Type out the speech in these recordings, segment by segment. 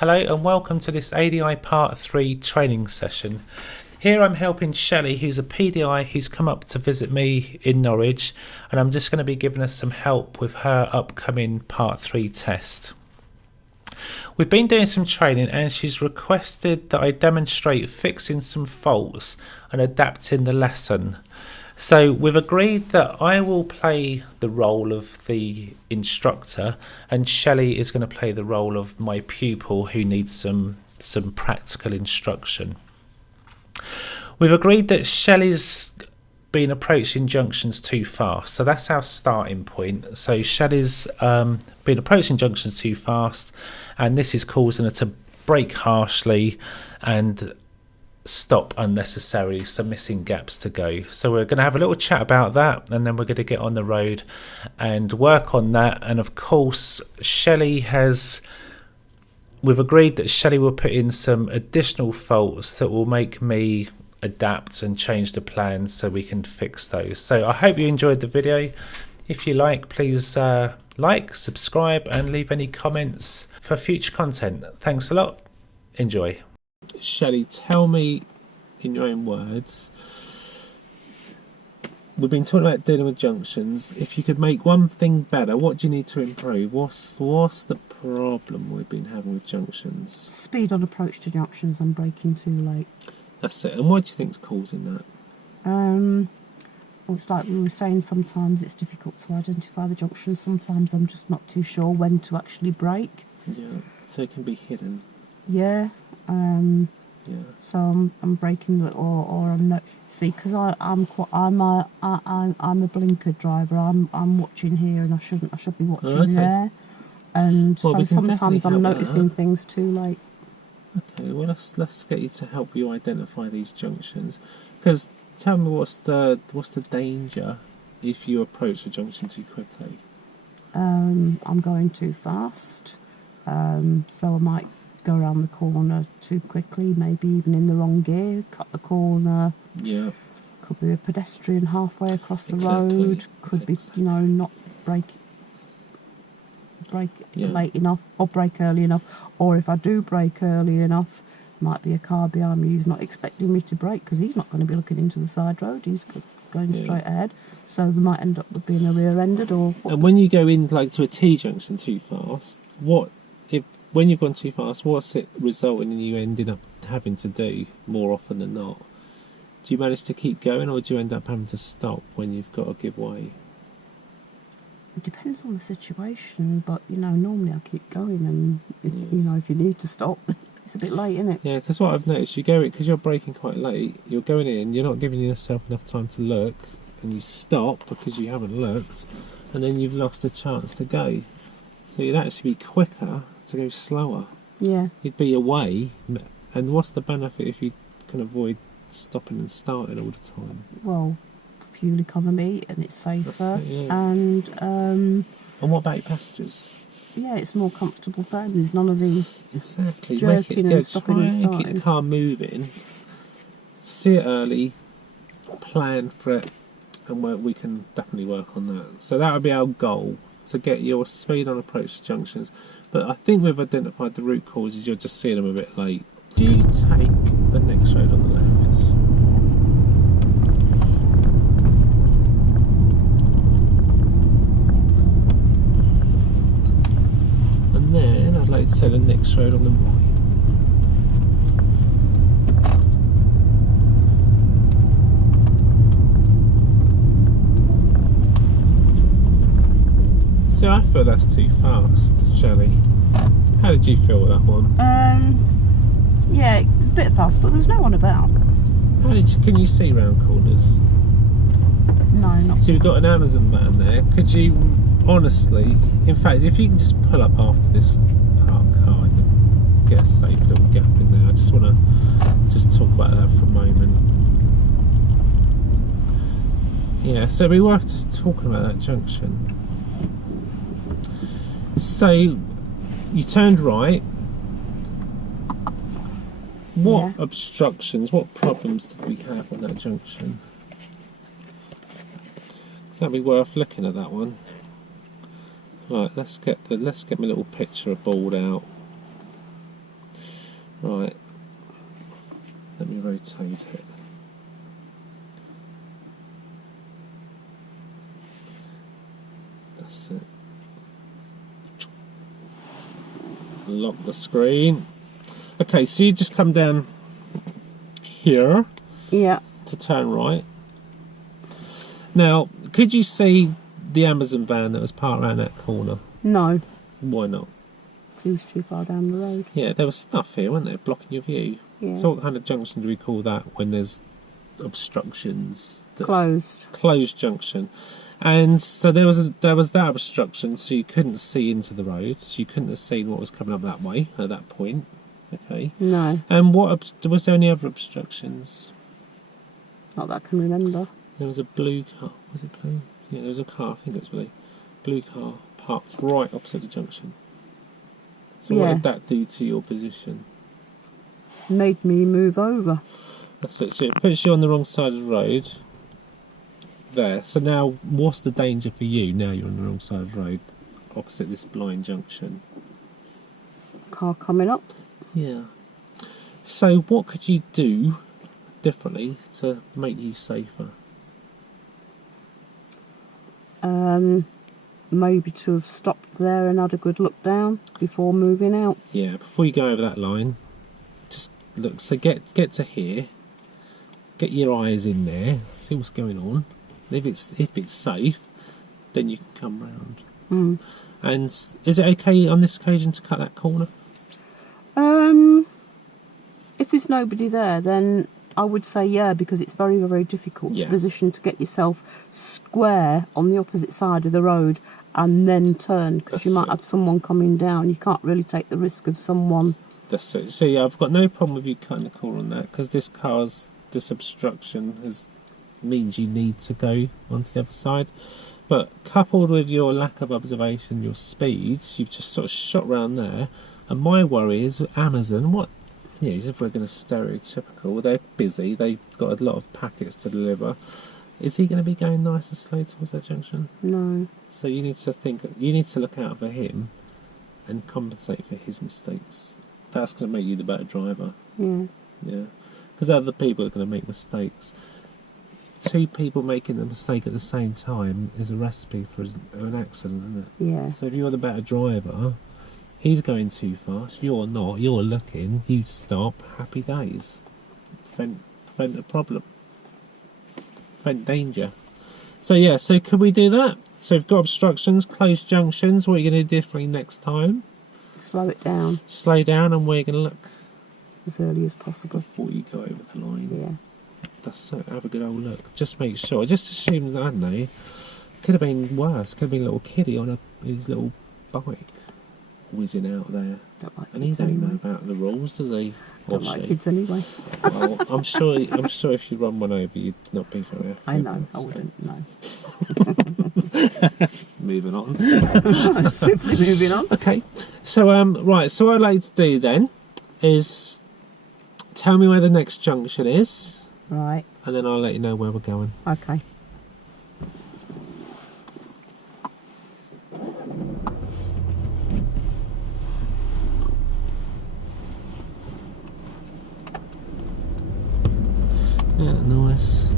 Hello and welcome to this ADI Part 3 training session. Here I'm helping Shelley, who's a PDI who's come up to visit me in Norwich, and I'm just going to be giving us some help with her upcoming Part 3 test. We've been doing some training and she's requested that I demonstrate fixing some faults and adapting the lesson. So we've agreed that I will play the role of the instructor and Shelley is going to play the role of my pupil who needs some practical instruction. We've agreed that Shelley's been approaching junctions too fast, so that's our starting point. So Shelley's been approaching junctions too fast and this is causing her to brake harshly and stop unnecessarily, so missing gaps to go. So we're going to have a little chat about that and then we're going to get on the road and work on that. And of course we've agreed that Shelley will put in some additional faults that will make me adapt and change the plans so we can fix those. So I hope you enjoyed the video. If you like, please like, subscribe and leave any comments for future content. Thanks a lot. Enjoy. Shelley, tell me in your own words, we've been talking about dealing with junctions. If you could make one thing better, what do you need to improve? What's the problem we've been having with junctions? Speed on approach to junctions and braking too late. That's it. And what do you think's causing that? Well, it's like we were saying, sometimes it's difficult to identify the junction. Sometimes I'm just not too sure when to actually brake. Yeah, so it can be hidden. Yeah. Yeah. So I'm braking or I'm not. See, because I'm a blinker driver. I'm watching here and I should be watching there. And well, so sometimes I'm noticing things too late. Okay, well let's get you to help you identify these junctions. Because tell me what's the danger if you approach a junction too quickly? I'm going too fast. So I might go around the corner too quickly, maybe even in the wrong gear, cut the corner. Yeah. Could be a pedestrian halfway across the road. Could be, not brake late enough or brake early enough. Or if I do brake early enough, might be a car behind me who's not expecting me to brake because he's not going to be looking into the side road. He's going straight ahead. So there might end up with being a rear-ended or... And when you go in like to a T-junction too fast, when you've gone too fast, what's it resulting in you ending up having to do more often than not? Do you manage to keep going or do you end up having to stop when you've got to give way? It depends on the situation, but, normally I keep going and, if you need to stop, it's a bit late, isn't it? Yeah, because what I've noticed, you go in, because you're braking quite late, you're going in, you're not giving yourself enough time to look, and you stop because you haven't looked, and then you've lost a chance to go. So you'd actually be quicker to go slower. Yeah. You'd be away, and what's the benefit if you can avoid stopping and starting all the time? Well, fuel economy, and it's safer. It, yeah. And what about your passengers? Yeah, it's more comfortable for them. There's none of these jerking and stopping and starting. Keep the car moving. See it early, plan for it, and we can definitely work on that. So that would be our goal, to get your speed on approach to junctions. But I think we've identified the root causes, you're just seeing them a bit late. Do you take the next road on the left? And then I'd like to take the next road on the right. So I feel that's too fast, Shelley. How did you feel with that one? Yeah, a bit fast, but there's no one about. Can you see round corners? No, not. So you've got an Amazon van there. Could you honestly, in fact, if you can just pull up after this parked car and get a safe little gap in there. I just want to talk about that for a moment. Yeah, so it'd be worth just talking about that junction. So you turned right. What obstructions, what problems did we have on that junction? So that'd be worth looking at that one. Right, let's get my little picture of board out. Right. Let me rotate it. That's it. Lock the screen. Okay, so you just come down here. Yeah. To turn right. Now, could you see the Amazon van that was parked around that corner? No. Why not? It was too far down the road. Yeah, there was stuff here, wasn't there, blocking your view? Yeah. So what kind of junction do we call that when there's obstructions? Closed. Closed junction. And so there was that obstruction, so you couldn't see into the road. So you couldn't have seen what was coming up that way at that point. Okay. No. And was there any other obstructions? Not that I can remember. There was a blue car. Was it blue? Yeah, there was a car. I think it was blue. Blue car parked right opposite the junction. So what did that do to your position? Made me move over. That's it. So it puts you on the wrong side of the road. There. So now, what's the danger for you? Now you're on the wrong side of the road, opposite this blind junction. Car coming up. Yeah. So what could you do differently to make you safer? Maybe to have stopped there and had a good look down before moving out. Yeah, before you go over that line, just look. So get to here, get your eyes in there, see what's going on. If it's safe, then you can come round. And is it okay on this occasion to cut that corner? If there's nobody there, then I would say yeah, because it's very, very difficult to position to get yourself square on the opposite side of the road and then turn, because you might have someone coming down. You can't really take the risk of someone. That's it. So yeah, I've got no problem with you cutting the corner on that, because this obstruction means you need to go onto the other side. But coupled with your lack of observation, your speeds, you've just sort of shot round there. And my worry is Amazon, if we're going to stereotypical, they're busy, they've got a lot of packets to deliver. Is he going to be going nice and slow towards that junction? No. So you need to look out for him and compensate for his mistakes. That's going to make you the better driver. Yeah. Yeah. Because other people are going to make mistakes. Two people making a mistake at the same time is a recipe for an accident, isn't it? Yeah. So if you're the better driver, he's going too fast, you're not, you're looking, you stop, happy days. Prevent a problem. Prevent danger. So yeah, so could we do that? So we've got obstructions, closed junctions. What are you going to do differently next time? Slow it down. Slow down, and where you're going to look? As early as possible. Before you go over the line. Yeah. That's it, have a good old look. Just make sure. Just assume that, I don't know, could have been worse. Could have been a little kiddie on his little bike whizzing out there. Don't like and he don't know about the rules, does he? Don't like kids anyway. Well, I'm sure if you run one over, you'd not be very happy. I know, I wouldn't, no. Moving on. Swiftly moving on. Okay. So, right, so what I'd like to do then is tell me where the next junction is. Right. And then I'll let you know where we're going. Okay. Yeah, nice.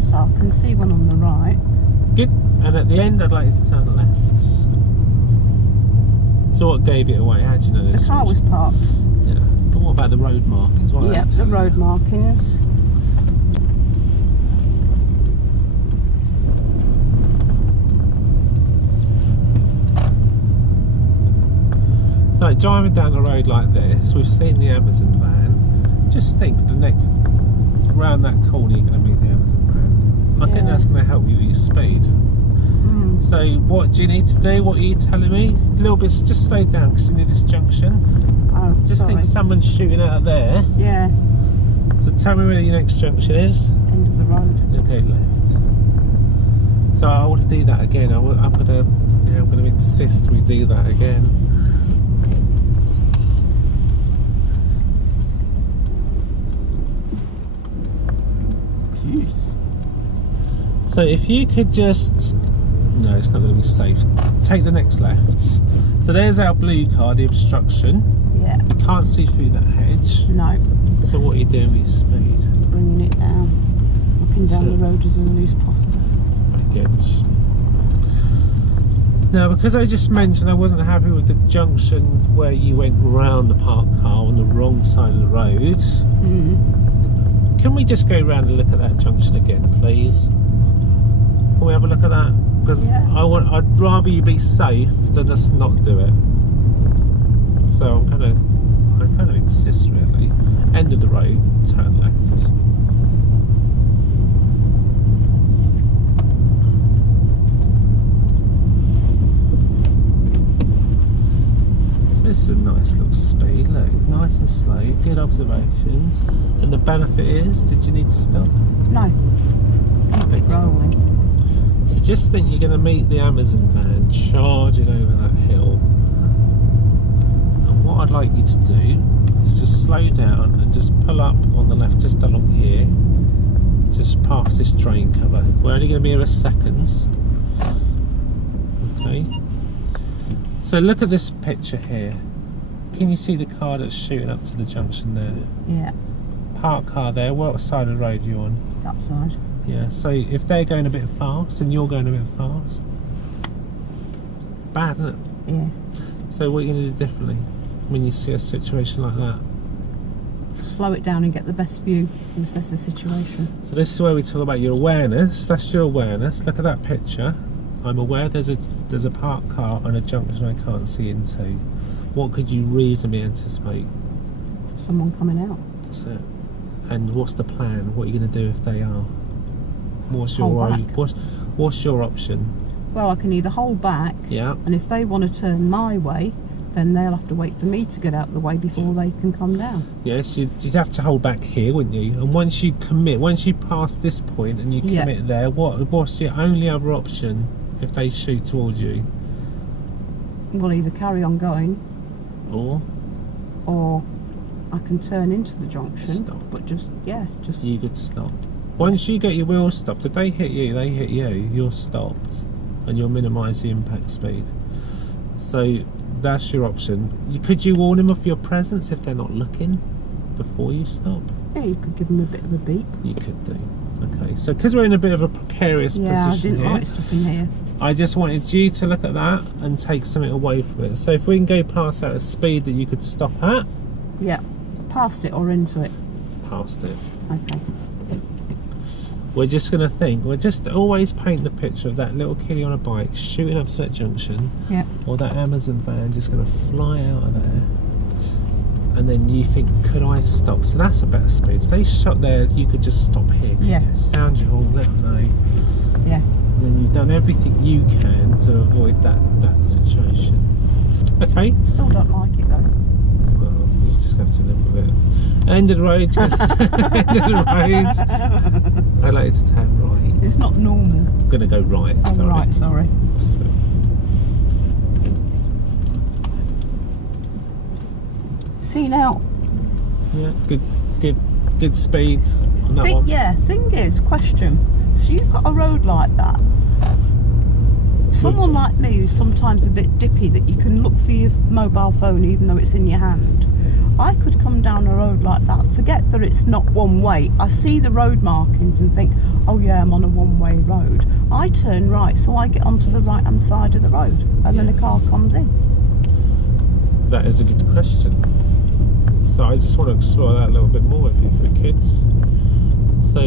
So I can see one on the right. Good. And at the end, I'd like you to turn left. So what gave it away? How did you know this? The car was parked. Yeah. But what about the road markings? Yeah, the road markings. So driving down the road like this, we've seen the Amazon van. Just think the next, around that corner you're going to meet the Amazon van. I think that's going to help you with your speed. So what do you need to do? What are you telling me? A little bit, just slow down because you need this junction. Oh, just think someone's shooting out of there. Yeah. So tell me where your next junction is. End of the road. Okay, left. So I want to do that again. I'm going to insist we do that again. Jeez. So if you could just No, it's not going to be safe. Take the next left. So there's our blue car, the obstruction. Yeah. You can't see through that hedge. No. So what are you doing with your speed? Bringing it down. Looking down the road as early as possible. Good. Now, because I just mentioned I wasn't happy with the junction where you went round the parked car on the wrong side of the road, can we just go round and look at that junction again, please? Can we have a look at that? Because I'd rather you be safe than us not do it. So I'm gonna insist, really. End of the road, turn left. This is a nice little speed, look, nice and slow, good observations. And the benefit is, did you need to stop? No. Keep it rolling. So just think you're going to meet the Amazon van charging over that hill. And what I'd like you to do is just slow down and just pull up on the left just along here. Just past this drain cover. We're only going to be here a second. Okay. So look at this picture here. Can you see the car that's shooting up to the junction there? Yeah. Parked car there. What side of the road are you on? That side. Yeah, so if they're going a bit fast and you're going a bit fast, it's bad, isn't it? Yeah. So what are you going to do differently when you see a situation like that? Slow it down and get the best view and assess the situation. So this is where we talk about your awareness. That's your awareness. Look at that picture. I'm aware there's a parked car and a junction I can't see into. What could you reasonably anticipate? Someone coming out. That's it. And what's the plan? What are you going to do if they are? What's your what's your option? Well, I can either hold back, and if they want to turn my way, then they'll have to wait for me to get out of the way before they can come down. Yes, you'd have to hold back here, wouldn't you? And once you pass this point and you commit there, what's your only other option if they shoot towards you? We'll either carry on going, or I can turn into the junction. Stop. But just you could stop. Once you get your wheels stopped, if they hit you, you're stopped, and you'll minimise the impact speed. So that's your option. Could you warn them of your presence if they're not looking before you stop? Yeah, you could give them a bit of a beep. You could do. Okay, so because we're in a bit of a precarious position here, I didn't like stuff in here. I just wanted you to look at that and take something away from it. So if we can go past at a speed that you could stop at. Yeah, past it or into it? Past it. Okay. We're just going to think, we'll just always paint the picture of that little kiddie on a bike shooting up to that junction, or that Amazon van just going to fly out of there. And then you think, could I stop? So that's a better speed. If they shot there, you could just stop here. Yeah. Sound your horn, let them know. Yeah. And then you've done everything you can to avoid that situation. Okay. Still don't like it though. Well, you just have to live with it. End of the road. End of the road. I like to turn right. It's not normal. I'm going to go right. Oh, sorry. Right, sorry. So. See now. Yeah, good speed on that one. Yeah, thing is, question. So you've got a road like that. Someone like me who's sometimes a bit dippy, that you can look for your mobile phone even though it's in your hand. I could come down a road like that, forget that it's not one way. I see the road markings and think, oh yeah, I'm on a one-way road. I turn right, so I get onto the right-hand side of the road, and then the car comes in. That is a good question. So I just want to explore that a little bit more with you for kids. So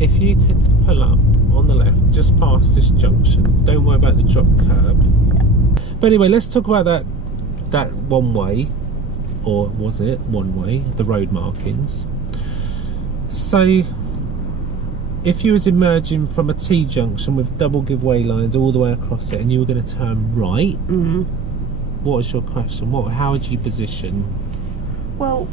if you could pull up on the left, just past this junction, don't worry about the drop curb. Yeah. But anyway, let's talk about that one way, or was it one way, the road markings. So if you was emerging from a T junction with double giveaway lines all the way across it and you were going to turn right, what was your question? How would you position? Well,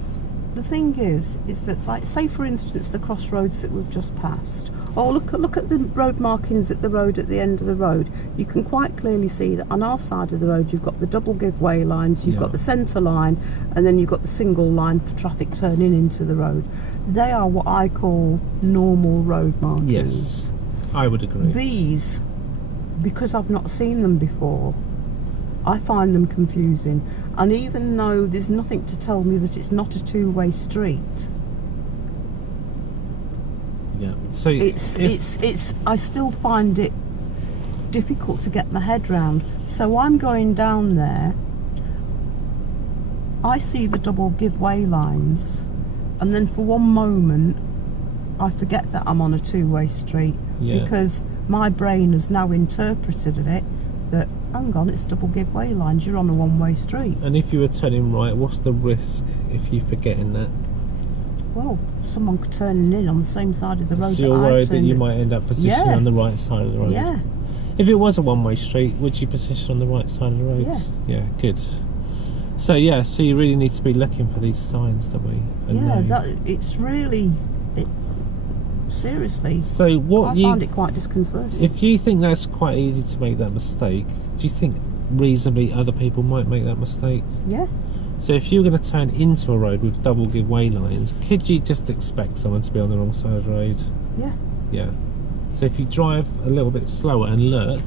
the thing is that, like, say for instance the crossroads that we've just passed, or look at the road markings at the road at the end of the road. You can quite clearly see that on our side of the road you've got the double giveaway lines, you've got the centre line, and then you've got the single line for traffic turning into the road. They are what I call normal road markings. Yes, I would agree. These because I've not seen them before, I find them confusing. And even though there's nothing to tell me that it's not a two-way street, yeah. So it's I still find it difficult to get my head round. So I'm going down there, I see the double give way lines, and then for one moment I forget that I'm on a two-way street, because my brain has now interpreted it that, hang on, it's double give way lines, you're on a one-way street. And if you were turning right, what's the risk if you're forgetting that? Well, someone could turn in on the same side of the road. So you're worried that you might end up positioning on the right side of the road? Yeah. If it was a one-way street, would you position on the right side of the road? Yeah, good. So yeah, so you really need to be looking for these signs, don't we? And it's really... seriously, so I find it quite disconcerting. If you think that's quite easy to make that mistake, do you think reasonably other people might make that mistake? Yeah. So if you're going to turn into a road with double give way lines, could you just expect someone to be on the wrong side of the road? Yeah. Yeah. So if you drive a little bit slower and look,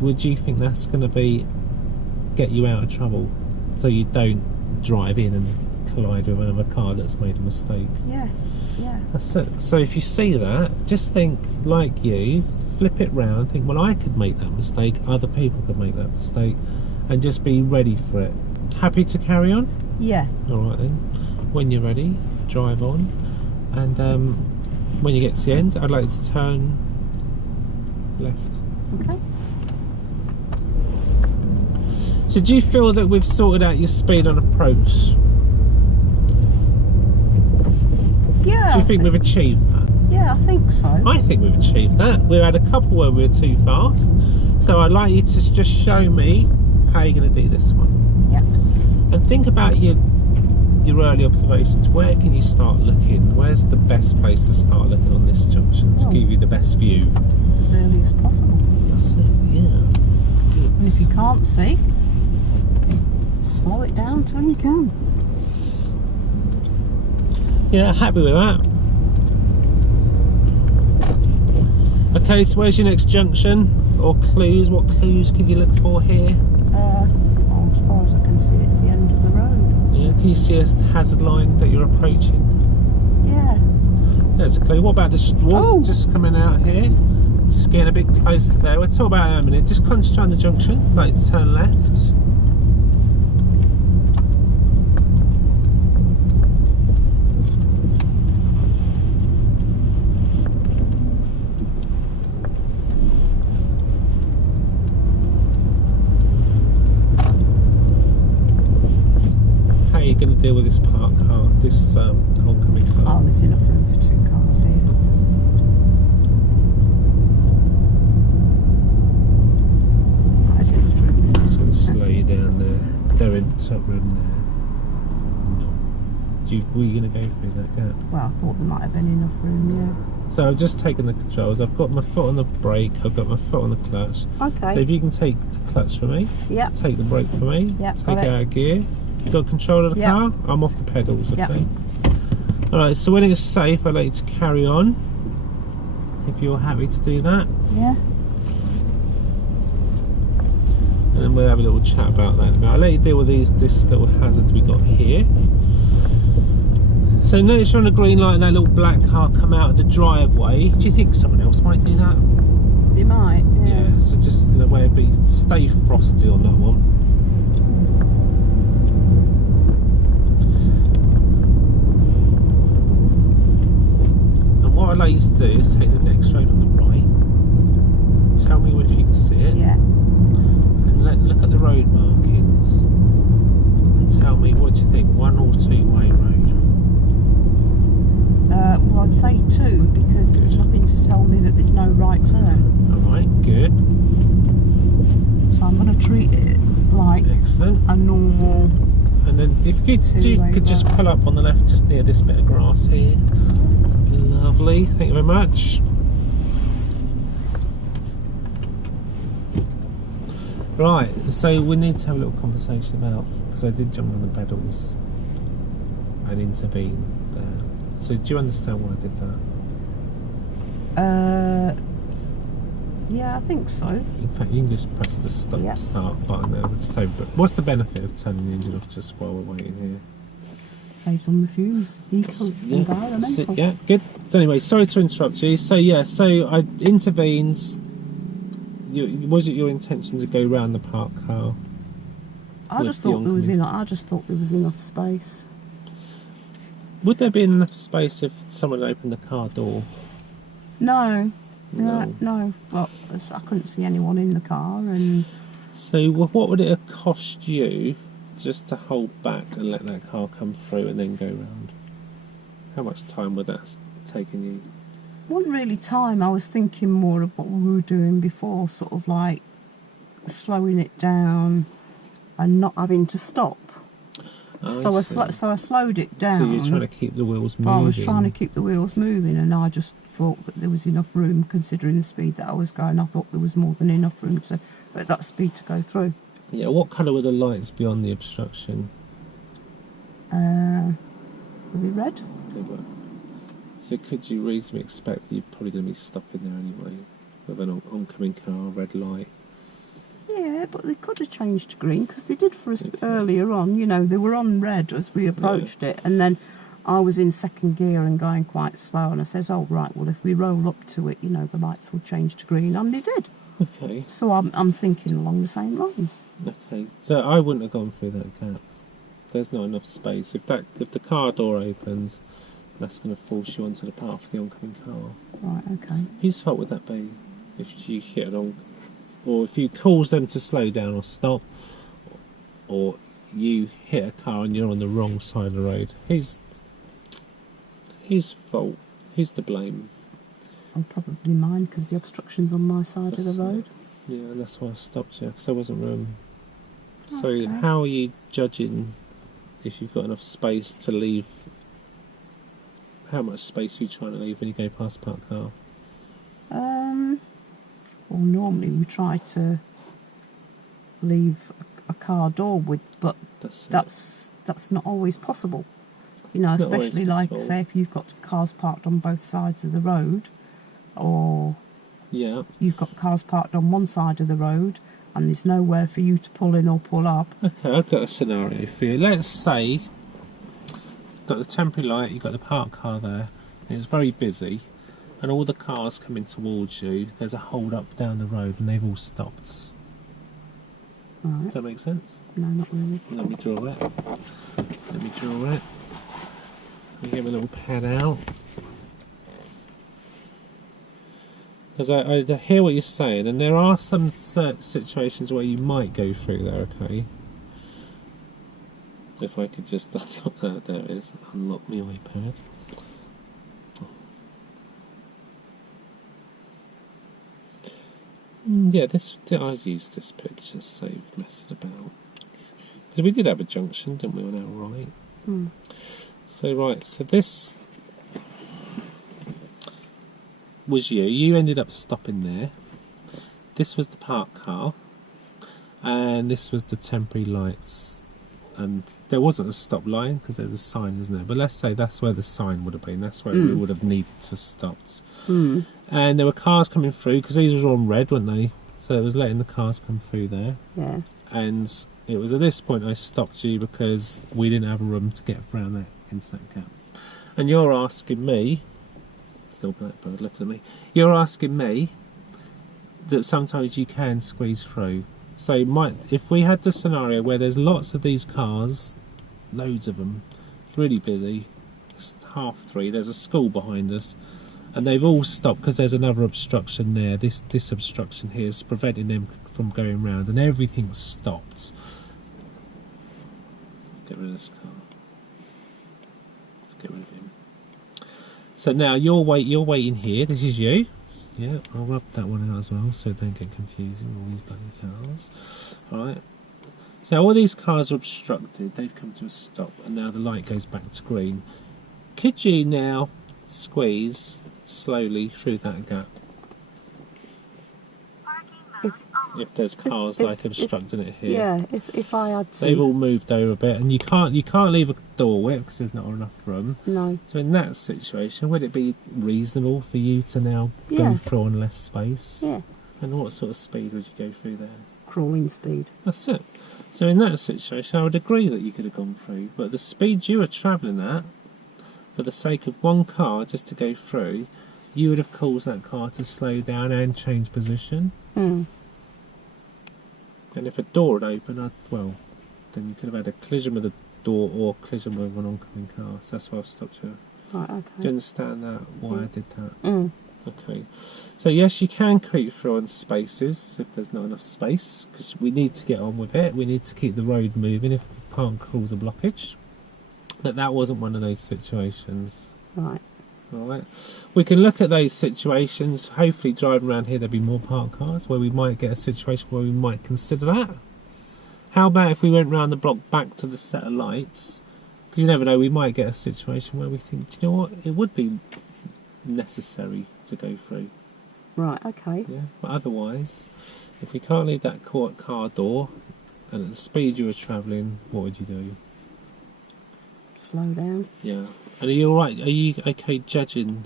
would you think that's going to get you out of trouble, so you don't drive in and collide with another car that's made a mistake? Yeah. Yeah. That's it. So if you see that, just think like you, flip it round, think, well, I could make that mistake, other people could make that mistake, and just be ready for it. Happy to carry on? Yeah. Alright then. When you're ready, drive on, and when you get to the end, I'd like you to turn left. Okay. So do you feel that we've sorted out your speed on approach? Yeah. Do you think we've achieved that? Yeah, I think so. I think we've achieved that. We've had a couple where we were too fast. So I'd like you to just show me how you're going to do this one. Yeah. And think about your early observations. Where can you start looking? Where's the best place to start looking on this junction to give you the best view? As early as possible. That's it, yeah. Good. And if you can't see, slow it down till you can. Yeah, happy with that. Okay, so where's your next junction? Or clues? What clues can you look for here? Well, as far as I can see, it's the end of the road. Yeah, can you see a hazard line that you're approaching? Yeah. There's a clue. What about this wall just coming out here? Just getting a bit closer there. We'll talk about it in a minute. Just concentrate on the junction, like to turn left. Going to deal with this parked car, this oncoming car. Oh, there's enough room for two cars here. Just going to slow you down there. They're in the top room there. Were you going to go through that gap? Well, I thought there might have been enough room, yeah. So I've just taken the controls. I've got my foot on the brake, I've got my foot on the clutch. Okay. So if you can take the clutch for me, take the brake for me, take it out of gear. You got control of the car? I'm off the pedals, okay? Alright, so when it's safe, I'd like you to carry on. If you're happy to do that. Yeah. And then we'll have a little chat about that. Now, I'll let you deal with this little hazard we got here. So notice you're on a green light and that little black car come out of the driveway. Do you think someone else might do that? They might, yeah. Yeah, so just in a way of stay frosty on that one. What I'd like you to do is take the next road on the right. Tell me if you can see it. Yeah. And look at the road markings. And tell me, what do you think? One or two-way road? Well, I'd say two, because there's nothing to tell me that there's no right turn. Alright, good. So I'm going to treat it like a normal. And then if you could just pull up on the left just near this bit of grass here. Lovely, thank you very much. Right, so we need to have a little conversation about, because I did jump on the pedals and intervene there. So do you understand why I did that? Yeah, I think so. In fact, you can just press the start button there. So, but what's the benefit of turning the engine off just while we're waiting here? Saves on the fumes. Environmental. Yeah, good. So anyway, sorry to interrupt you. So yeah, so I intervened. Was it your intention to go round the parked car? I just thought there was enough space. Would there be enough space if someone opened the car door? No. Well, I couldn't see anyone in the car, and so what would it have cost you just to hold back and let that car come through and then go round? How much time would that have taken you? Wasn't really time. I was thinking more of what we were doing before, sort of like slowing it down and not having to stop. So I slowed it down. So you're trying to keep the wheels moving. I was trying to keep the wheels moving, and I just thought that there was enough room, considering the speed that I was going. I thought there was more than enough room at that speed to go through. Yeah, what colour were the lights beyond the obstruction? Were they red? They were. So could you reasonably expect that you're probably going to be stopping there anyway, with an oncoming car, red light? Yeah, but they could have changed to green, because they did for us earlier on. You know, they were on red as we approached it, and then I was in second gear and going quite slow, and I says, oh, right, well, if we roll up to it, you know, the lights will change to green, and they did. Okay. So I'm thinking along the same lines. Okay, so I wouldn't have gone through that gap. There's not enough space. If the car door opens, that's going to force you onto the path of the oncoming car. Right, okay. Whose fault would that be? If you hit it on, or if you cause them to slow down or stop, or you hit a car and you're on the wrong side of the road, whose fault? Who's to blame? Oh, probably mine, because the obstruction's on my side of the road. Yeah, and that's why I stopped you, because there wasn't room. So Okay. how are you judging if you've got enough space to leave? How much space are you trying to leave when you go past a parked car? Well, normally we try to leave a car door width, but that's not always possible. You know, especially like, say, if you've got cars parked on both sides of the road, or you've got cars parked on one side of the road and there's nowhere for you to pull in or pull up. Okay, I've got a scenario for you. Let's say you've got the temporary light, you've got the parked car there, and it's very busy, and all the cars coming towards you, there's a hold up down the road and they've all stopped. Right. Does that make sense? No, not really. Let me draw it. Let me get my little pad out. Because I hear what you're saying, and there are some certain situations where you might go through there, okay? If I could just unlock that, there it is. Unlock my iPad. Yeah, I used this picture, save messing about. Because we did have a junction, didn't we, on our right? Hmm. So this was you ended up stopping there. This was the parked car, and this was the temporary lights, and there wasn't a stop line because there's a sign, isn't there? But let's say that's where the sign would have been, that's where we would have needed to stopped. And there were cars coming through, because these were on red, weren't they? So it was letting the cars come through there. Yeah. And it was at this point I stopped you because we didn't have room to get around that into that gap. And you're asking me, still Blackbird looking at me, you're asking me that sometimes you can squeeze through. So if we had the scenario where there's lots of these cars, loads of them, it's really busy, it's 3:30, there's a school behind us, and they've all stopped because there's another obstruction there. This obstruction here is preventing them from going round, and everything's stopped. Let's get rid of this car. Let's get rid of him. So now you're waiting here. This is you. Yeah, I'll rub that one out as well, so don't get confusing with all these bloody cars. Alright. So all these cars are obstructed, they've come to a stop, and now the light goes back to green. Could you now squeeze slowly through that gap? If there's cars obstructing it here. Yeah, if I had to. They've all moved over a bit, and you can't leave a door width because there's not enough room. No. So in that situation, would it be reasonable for you to now go through on less space? Yeah. And what sort of speed would you go through there? Crawling speed. That's it. So in that situation, I would agree that you could have gone through, but the speed you were travelling at, for the sake of one car just to go through, you would have caused that car to slow down and change position. Mm. And if a door had opened, well, then you could have had a collision with a door or collision with an oncoming car. So that's why I've stopped you. Right, okay. Do you understand that? Why I did that? Mm. Okay. So yes, you can creep through on spaces if there's not enough space, because we need to get on with it. We need to keep the road moving if we can't cause a blockage. But that wasn't one of those situations. Right. Alright. We can look at those situations. Hopefully driving around here there'll be more parked cars where we might get a situation where we might consider that. How about if we went round the block back to the set of lights? Because you never know, we might get a situation where we think, do you know what, it would be necessary to go through. Right, okay. Yeah. But otherwise, if we can't leave that car door and at the speed you were travelling, what would you do? Slow down. Yeah. And are you alright? Are you okay judging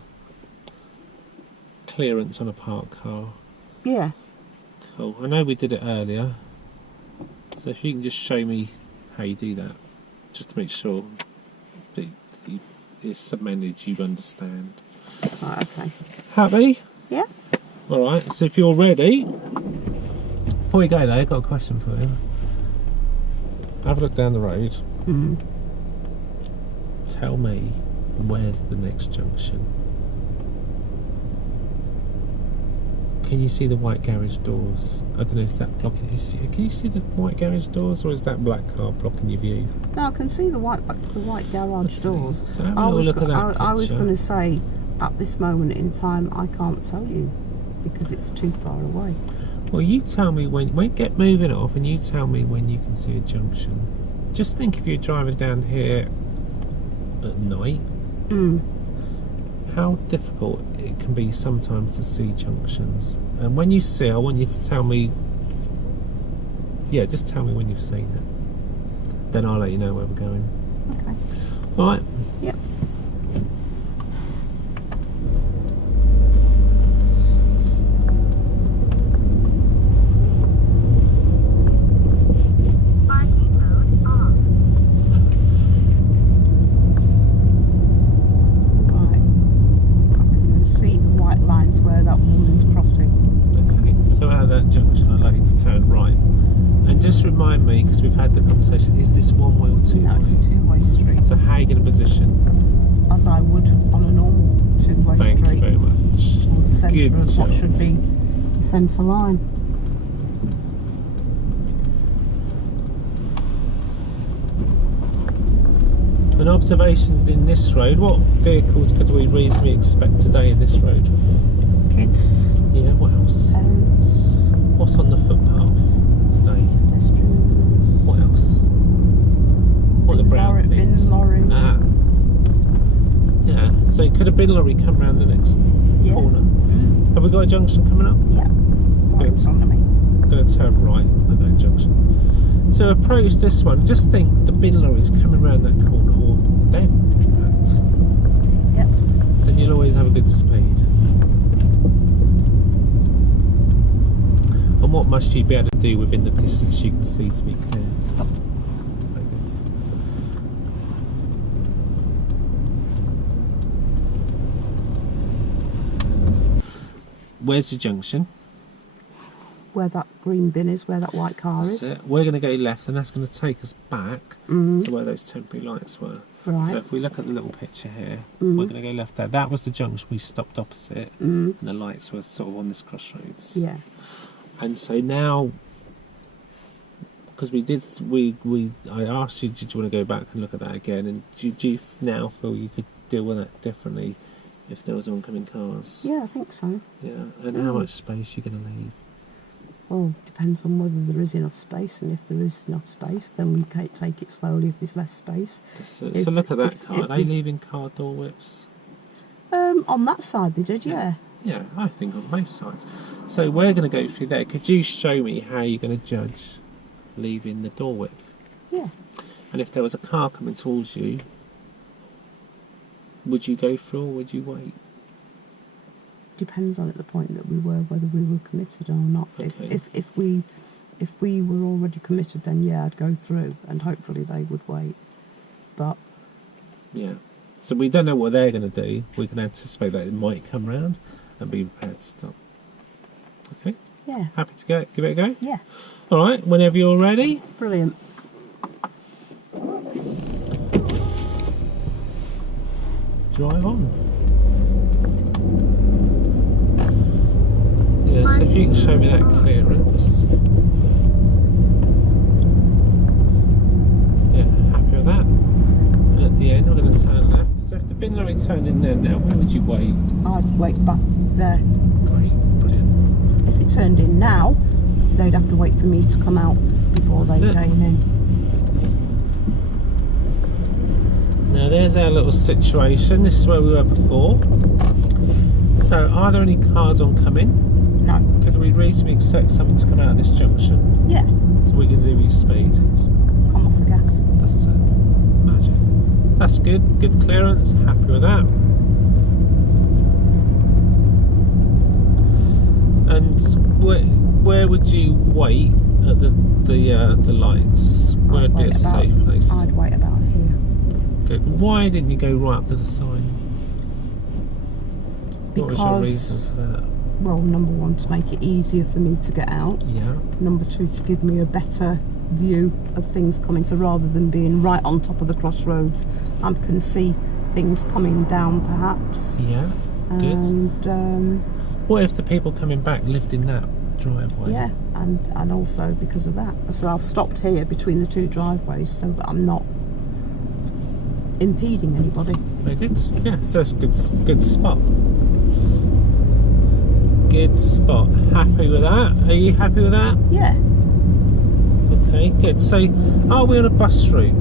clearance on a parked car? Yeah. Cool. I know we did it earlier. So if you can just show me how you do that, just to make sure that it's cemented, you understand. Right, okay. Happy? Yeah. Alright, so if you're ready, before we go though, I've got a question for you. Have a look down the road. Mm. Tell me, where's the next junction? Can you see the white garage doors? I don't know, is that blocking? Can you see the white garage doors, or is that black car blocking your view? No, I can see the white garage doors. So have a look at that I was picture. going to say, at this moment in time, I can't tell you because it's too far away. Well, you tell me when get moving off, and you tell me when you can see a junction. Just think if you're driving down here at night, how difficult it can be sometimes to see junctions. And when you see, I want you to tell me. Yeah, just tell me when you've seen it. Then I'll let you know where we're going. Okay. All right. Yep. Just remind me, because we've had the conversation, is this one way or two way? No, it's a two-way street. So how are you going to position? As I would on a normal two-way street. Thank you very much. Towards the centre of what job. should be the centre line. And observations in this road, what vehicles could we reasonably expect today in this road? Kids. Yeah, what else? Parents. What's on the footpath today? Pedestrians. What else? What are the brown things? Bin lorry. Ah. Yeah, so could a bin lorry come round the next corner? Mm. Have we got a junction coming up? Yeah. Right in front of me. I'm going to turn right at that junction. So approach this one. Just think the bin lorry's coming round that corner, or them, in fact. Yep. Then you'll always have a good speed. And what must you be able to do within the distance you can see to be clear? Stop. Like this. Where's the junction? Where that green bin is, where that white car That's is. it. We're going to go left, and that's going to take us back to where those temporary lights were. Right. So if we look at the little picture here, we're going to go left there. That was the junction we stopped opposite, and the lights were sort of on this crossroads. Yeah. And so now, because I asked you, did you want to go back and look at that again? And do you now feel you could deal with that differently if there was oncoming cars? Yeah, I think so. Yeah. And how much space are you going to leave? Well, depends on whether there is enough space, and if there is enough space, then we can take it slowly if there's less space. So look at that car. Are they leaving car door whips? On that side they did, yeah. Yeah, I think on both sides. So we're going to go through there. Could you show me how you're going to judge leaving the door width? Yeah. And if there was a car coming towards you, would you go through or would you wait? depends on at the point that we were, whether we were committed or not. Okay. If we were already committed, then yeah, I'd go through, and hopefully they would wait. But yeah, so we don't know what they're going to do. We can anticipate that it might come round and be prepared to stop. Okay. yeah, Happy to go? Give it a go. yeah, All right. Whenever you're ready. brilliant. Drive on. Yeah, so if you can show me that clearance. Yeah, happy with that. And at the end, I'm going to turn left. So if the bin lorry turned in there now, where would you wait? I'd wait back there. Great, brilliant. If it turned in now, they'd have to wait for me to come out before That's they it. came in. Now there's our little situation. This is where we were before. So are there any cars oncoming? No. Could we reasonably expect someone to come out of this junction? Yeah. So we can do with speed. Come off the gas. That's magic. That's good. Good clearance. Happy with that. And where would you wait at the lights? Where would be a safe place? I'd wait about here. Good. Why didn't you go right up to the sign? What was your reason for that? Well, number one, to make it easier for me to get out. Yeah. Number two, to give me a better view of things coming. So rather than being right on top of the crossroads, I can see things coming down perhaps. Yeah. Good. And What if the people coming back lived in that driveway? yeah, and also because of that. So I've stopped here between the two driveways so that I'm not impeding anybody. Very good. Yeah, so it's a good spot. Good spot. Happy with that? Are you happy with that? Yeah. Okay, good. So, are we on a bus route?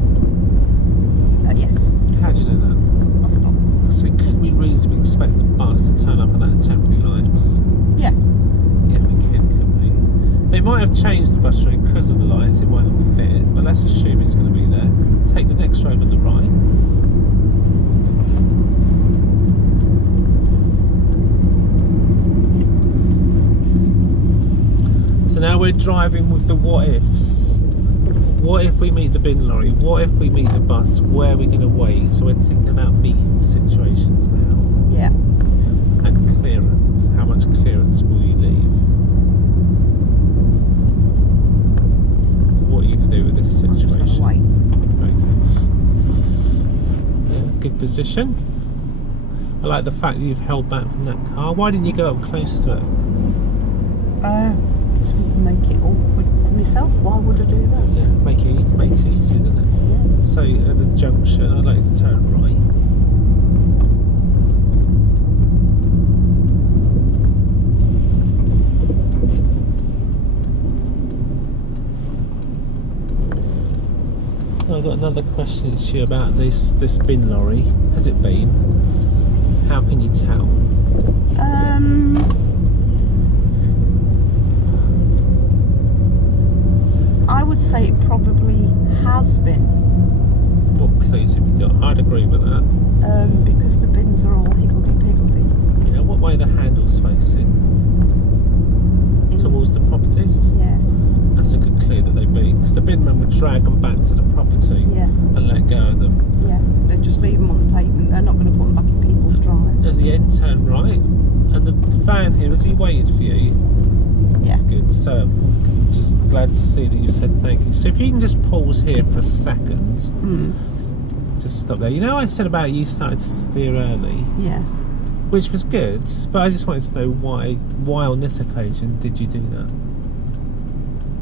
Yes. How do you know that? I'll stop. So, could we reasonably expect the bus to turn up at that temporary lights? Yeah. Yeah, we could, couldn't we? They might have changed the bus route because of the lights. It might not fit, but let's assume it's going to be there. Take the next road on the right. So now we're driving with the what ifs. What if we meet the bin lorry? What if we meet the bus? Where are we going to wait? So we're thinking about meeting situations now. Yeah. And clearance. How much clearance will you leave? So what are you going to do with this I'm just going to situation? wait. Very good. Yeah, good position. I like the fact that you've held back from that car. Why didn't you go up close to it? To make it awkward for myself. Why would I do that? Yeah, make it easy, doesn't it? Yeah. So at the junction, I'd like to turn right. I've got another question to you about this bin lorry. Has it been? How can you tell? I would say it probably has been. What clues have you got? I'd agree with that. Because the bins are all higgledy-piggledy. Yeah, what way the handle's facing? Towards the properties? Yeah. That's a good clue that they've been. Because the bin man would drag them back to the property Yeah. and let go of them. Yeah. They just leave them on the pavement. They're not going to put them back in people's drives. At the end, turn right. And the van here, has he waited for you? Yeah. Good. So, I'm just glad to see that you said thank you. So if you can just pause here for a second. Just stop there. You know I said about you starting to steer early? Yeah. Which was good, but I just wanted to know why on this occasion did you do that?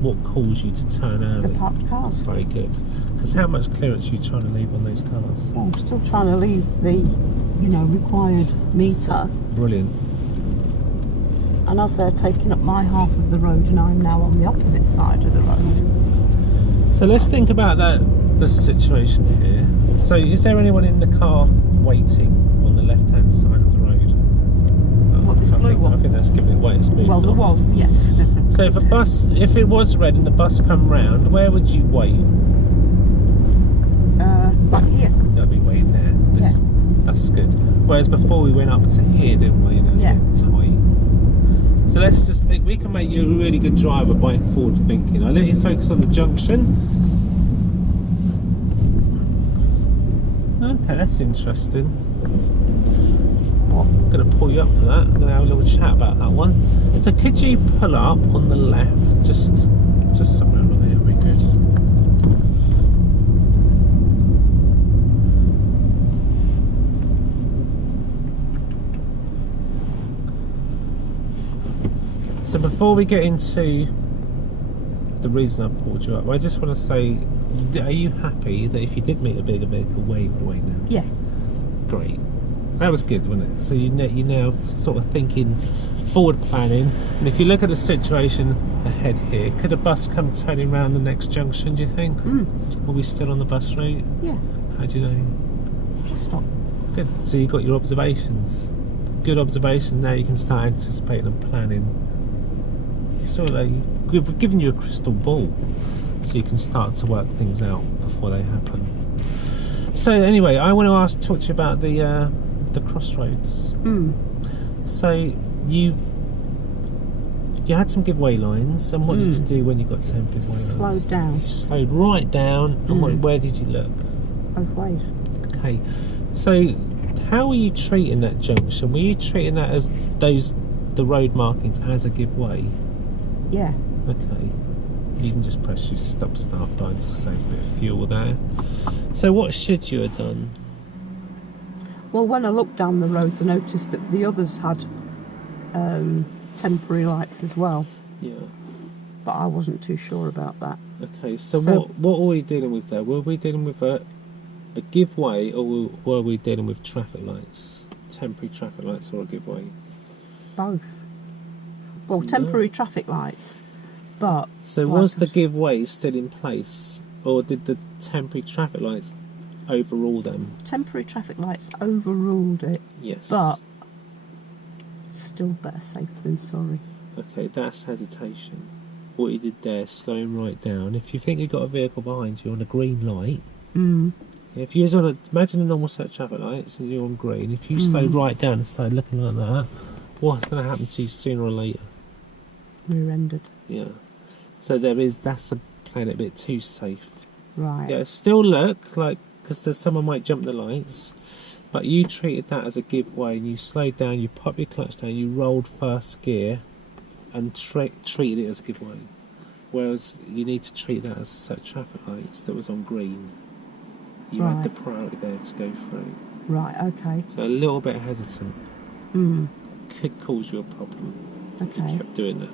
What caused you to turn early? The parked cars. Very good. Because how much clearance are you trying to leave on those cars? Well, I'm still trying to leave the, required meter. Brilliant. And as they're taking up my half of the road, and I'm now on the opposite side of the road. So let's think about the situation here. So is there anyone in the car waiting on the left-hand side of the road? What, this blue one? I think that's giving it away. It's moved Well, there on. was, yes. So if it was red and the bus come round, where would you wait? Back here. I'd be waiting there. That's good. Whereas before we went up to here, didn't we? And it was Yeah. a bit tight. So let's just think, we can make you a really good driver by forward thinking. I'll let you focus on the junction. Okay, that's interesting. I'm going to pull you up for that. I'm going to have a little chat about that one. So could you pull up on the left, just somewhere along there, would be good. So before we get into the reason I pulled you up, I just want to say, are you happy that if you did meet a bigger vehicle, where you would away now? Yeah. Great. That was good, wasn't it? So you're now sort of thinking forward planning, and if you look at the situation ahead here, could a bus come turning around the next junction, do you think? Are we still on the bus route? Yeah. How do you know? Stop. Good. So you got your observations. Good observation. Now you can start anticipating and planning. Sort of like we've given you a crystal ball, so you can start to work things out before they happen. So anyway, I want to talk to you about the crossroads. So you had some giveaway lines, and what did you do when you got to some giveaway lines? Slowed down. You slowed right down, and where did you look? Both ways. Okay, so how were you treating that junction? Were you treating that as the road markings as a giveaway? Yeah. Okay. You can just press your stop-start button to save a bit of fuel there. So what should you have done? Well, when I looked down the roads, I noticed that the others had temporary lights as well. Yeah. But I wasn't too sure about that. Okay, so what were we dealing with there? Were we dealing with a giveaway, or were we dealing with traffic lights? Temporary traffic lights or a giveaway? Both. Well, temporary traffic lights, but... So was the giveaway still in place, or did the temporary traffic lights overrule them? Temporary traffic lights overruled it. Yes. But still better safe than sorry. Okay, that's hesitation. What you did there, slowing right down. If you think you've got a vehicle behind you on a green light, if you was on imagine a normal set of traffic lights and you're on green, if you slowed right down and started looking like that, what's going to happen to you sooner or later? Rear-ended. Yeah. So that's playing it a bit too safe. Right. Yeah, still look like, because someone might jump the lights, but you treated that as a giveaway, and you slowed down, you popped your clutch down, you rolled first gear, and treated it as a giveaway. Whereas you need to treat that as a set of traffic lights that was on green. You had the priority there to go through. Right, okay. So a little bit hesitant could cause you a problem if you kept doing that.